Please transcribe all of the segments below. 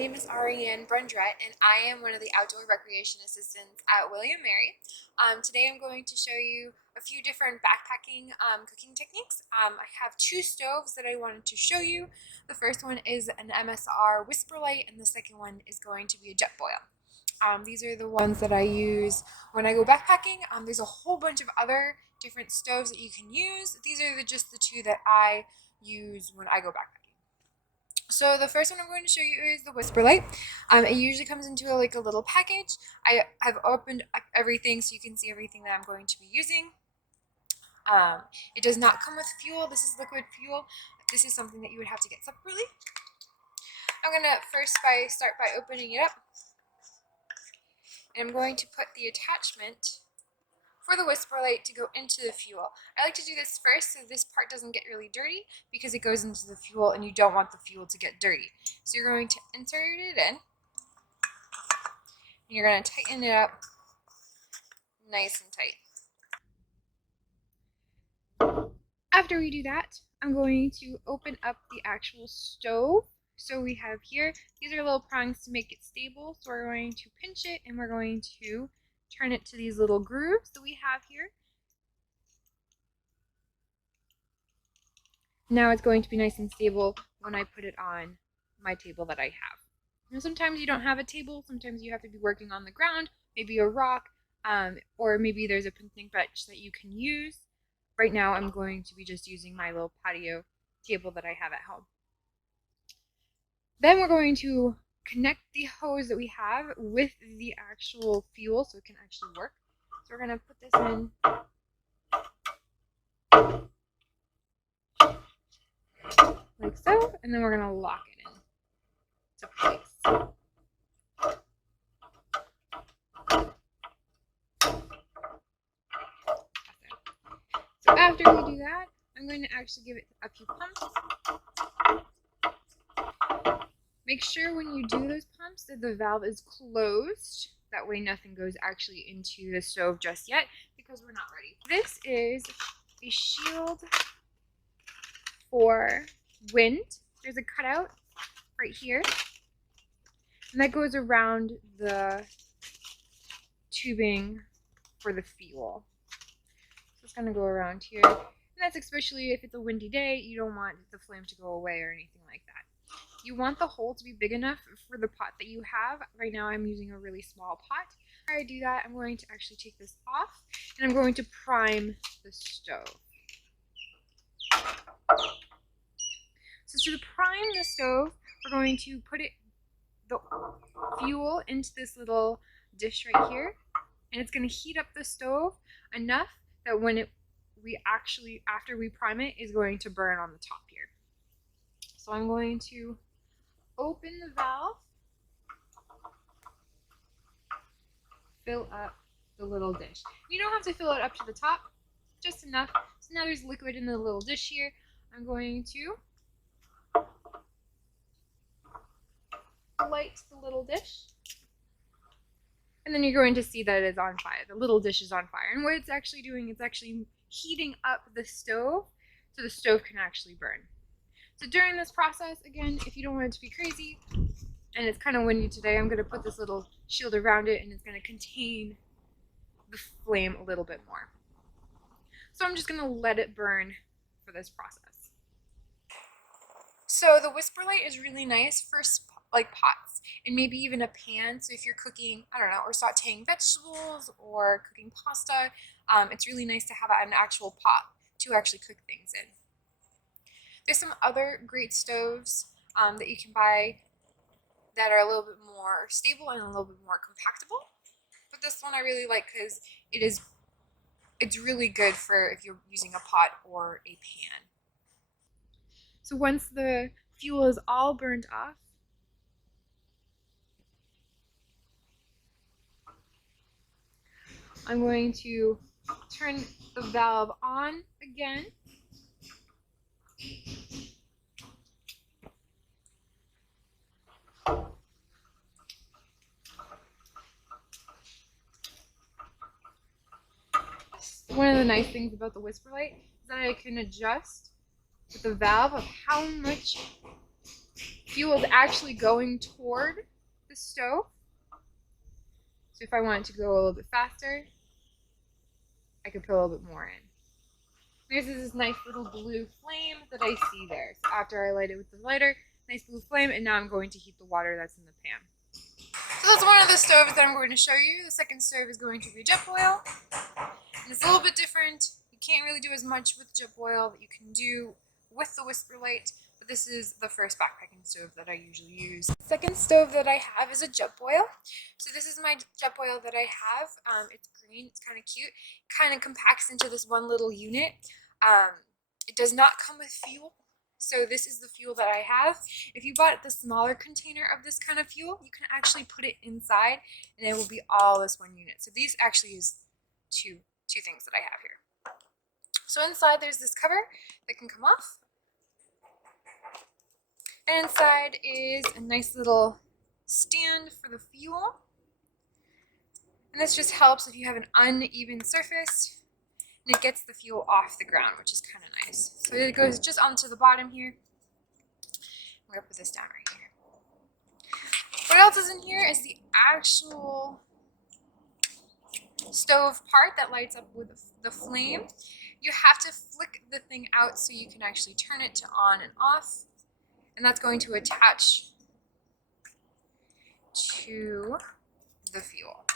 name is Arianne and I am one of the outdoor recreation assistants at William Mary. Today I'm going to show you a few different backpacking cooking techniques. I have two stoves that I wanted to show you. The first one is an MSR Whisperlite and the second one is going to be a Jetboil. These are the ones that I use when I go backpacking. There's a whole bunch of other different stoves that you can use. These are just the two that I use when I go backpacking. So the first one I'm going to show you is the Whisperlite. It usually comes into a little package. I have opened up everything so you can see everything that I'm going to be using. It does not come with fuel. This is liquid fuel. This is something that you would have to get separately. I'm going to first start by opening it up. And I'm going to put the attachment for the Whisperlite to go into the fuel. I like to do this first so this part doesn't get really dirty because it goes into the fuel and you don't want the fuel to get dirty. So you're going to insert it in and you're going to tighten it up nice and tight. After we do that, I'm going to open up the actual stove. So we have here, these are little prongs to make it stable. So we're going to pinch it and we're going to turn it to these little grooves that we have here. Now it's going to be nice and stable when I put it on my table that I have. Now sometimes you don't have a table, sometimes you have to be working on the ground, maybe a rock, or maybe there's a picnic bench that you can use. Right now I'm going to be just using my little patio table that I have at home. Then we're going to connect the hose that we have with the actual fuel so it can actually work. So we're going to put this in like so, and then we're going to lock it into place. So after we do that, I'm going to actually give it a few pumps. Make sure when you do those pumps that the valve is closed. That way nothing goes actually into the stove just yet because we're not ready. This is a shield for wind. There's a cutout right here. And that goes around the tubing for the fuel. So it's going to go around here. And that's especially if it's a windy day, you don't want the flame to go away or anything like that. You want the hole to be big enough for the pot that you have. Right now I'm using a really small pot. Before I do that, I'm going to actually take this off and I'm going to prime the stove. So to prime the stove, we're going to put the fuel into this little dish right here, and it's going to heat up the stove enough that when after we prime it, is going to burn on the top here. So I'm going to open the valve, fill up the little dish. You don't have to fill it up to the top, just enough. So now there's liquid in the little dish here. I'm going to light the little dish. And then you're going to see that it is on fire. The little dish is on fire. And what it's actually doing, it's actually heating up the stove so the stove can actually burn. So during this process, again, if you don't want it to be crazy, and it's kind of windy today, I'm going to put this little shield around it and it's going to contain the flame a little bit more. So I'm just going to let it burn for this process. So the Whisperlite is really nice for pots and maybe even a pan. So if you're cooking, I don't know, or sauteing vegetables or cooking pasta, it's really nice to have an actual pot to actually cook things in. There's some other great stoves that you can buy that are a little bit more stable and a little bit more compactable. But this one I really like because it's really good for if you're using a pot or a pan. So once the fuel is all burned off, I'm going to turn the valve on again. One of the nice things about the Whisperlite is that I can adjust with the valve of how much fuel is actually going toward the stove. So if I want it to go a little bit faster, I could put a little bit more in. This is this nice little blue flame that I see there. So after I light it with the lighter, nice blue flame, and now I'm going to heat the water that's in the pan. So that's one of the stoves that I'm going to show you. The second stove is going to be Jetboil. And it's a little bit different. You can't really do as much with Jetboil that you can do with the Whisperlite, but this is the first backpacking stove that I usually use. The second stove that I have is a Jetboil. So this is my Jetboil that I have. It's green, it's kind of cute. It kind of compacts into this one little unit. It does not come with fuel. So this is the fuel that I have. If you bought the smaller container of this kind of fuel, you can actually put it inside and it will be all this one unit. So these actually is two things that I have here. So inside there's this cover that can come off. And inside is a nice little stand for the fuel. And this just helps if you have an uneven surface. And it gets the fuel off the ground, which is kind of nice. So it goes just onto the bottom here. I'm going to put this down right here. What else is in here is the actual stove part that lights up with the flame. You have to flick the thing out so you can actually turn it to on and off. And that's going to attach to the fuel.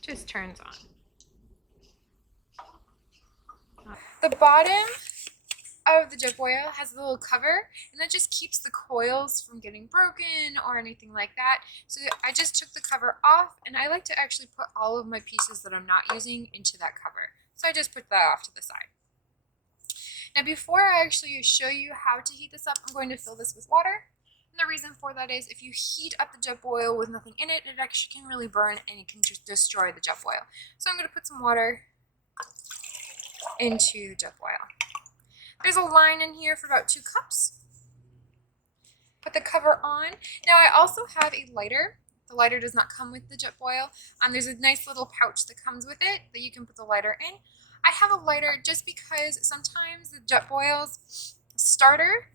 Just turns on. The bottom of the Jetboil has a little cover, and that just keeps the coils from getting broken or anything like that. So I just took the cover off, and I like to actually put all of my pieces that I'm not using into that cover. So I just put that off to the side. Now before I actually show you how to heat this up, I'm going to fill this with water. And the reason for that is if you heat up the Jetboil with nothing in it, it actually can really burn and it can just destroy the Jetboil. So I'm going to put some water into the Jetboil. There's a line in here for about 2 cups. Put the cover on. Now I also have a lighter. The lighter does not come with the Jetboil. There's a nice little pouch that comes with it that you can put the lighter in. I have a lighter just because sometimes the Jetboil's starter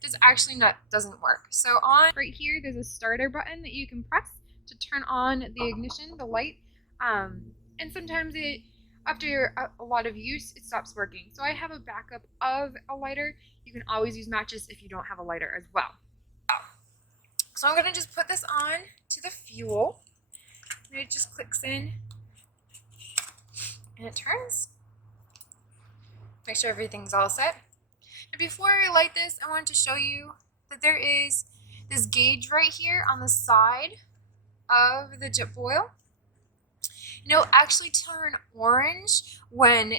doesn't work. So on right here, there's a starter button that you can press to turn on the ignition, the light. And sometimes after a lot of use, it stops working. So I have a backup of a lighter. You can always use matches if you don't have a lighter as well. So I'm gonna just put this on to the fuel. And it just clicks in and it turns. Make sure everything's all set. And before I light this, I wanted to show you that there is this gauge right here on the side of the Jetboil. And it'll actually turn orange when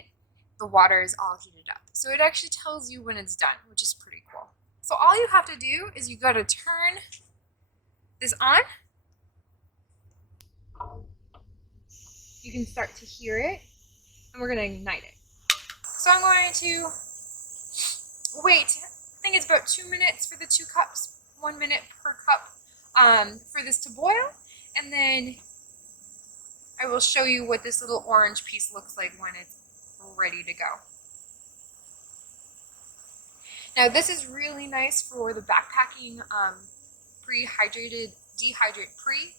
the water is all heated up. So it actually tells you when it's done, which is pretty cool. So all you have to do is you gotta turn this on. You can start to hear it, and we're gonna ignite it. So I'm going to wait, I think it's about 2 minutes for the 2 cups, 1 minute per cup for this to boil, and then I will show you what this little orange piece looks like when it's ready to go. Now this is really nice for the backpacking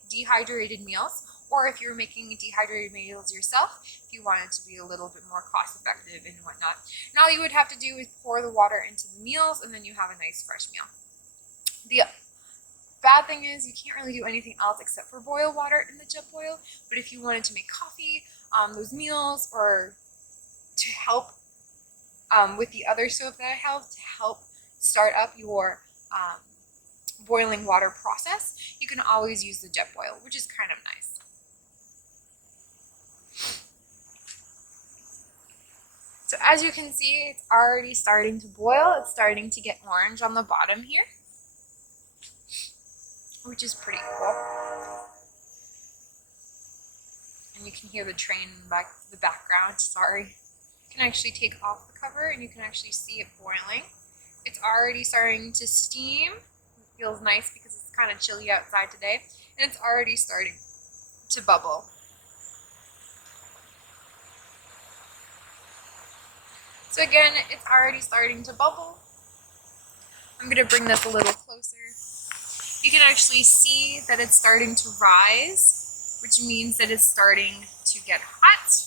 dehydrated meals, or if you're making dehydrated meals yourself, if you want it to be a little bit more cost effective and whatnot. And all you would have to do is pour the water into the meals, and then you have a nice fresh meal. The bad thing is you can't really do anything else except for boil water in the Jetboil, but if you wanted to make coffee, those meals, or to help with the other soap that I have to help start up your boiling water process, you can always use the Jetboil, which is kind of nice. So as you can see, it's already starting to boil. It's starting to get orange on the bottom here, which is pretty cool. And you can hear the train in the background, sorry. You can actually take off the cover and you can actually see it boiling. It's already starting to steam. It feels nice because it's kind of chilly outside today, and it's already starting to bubble. So again, it's already starting to bubble. I'm going to bring this a little closer. You can actually see that it's starting to rise, which means that it's starting to get hot.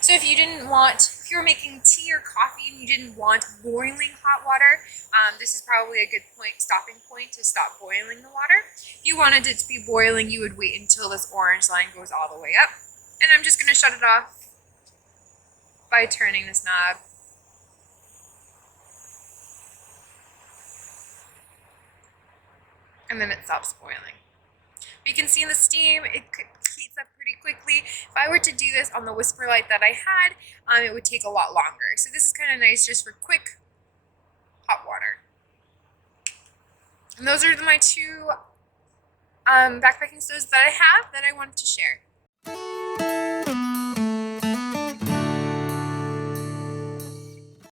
So if you were making tea or coffee and you didn't want boiling hot water, this is probably a good stopping point to stop boiling the water. If you wanted it to be boiling, you would wait until this orange line goes all the way up. And I'm just going to shut it off by turning this knob. And then it stops boiling. But you can see in the steam, it heats up pretty quickly. If I were to do this on the Whisperlite that I had, it would take a lot longer. So this is kind of nice just for quick hot water. And those are my two backpacking stoves that I have that I wanted to share.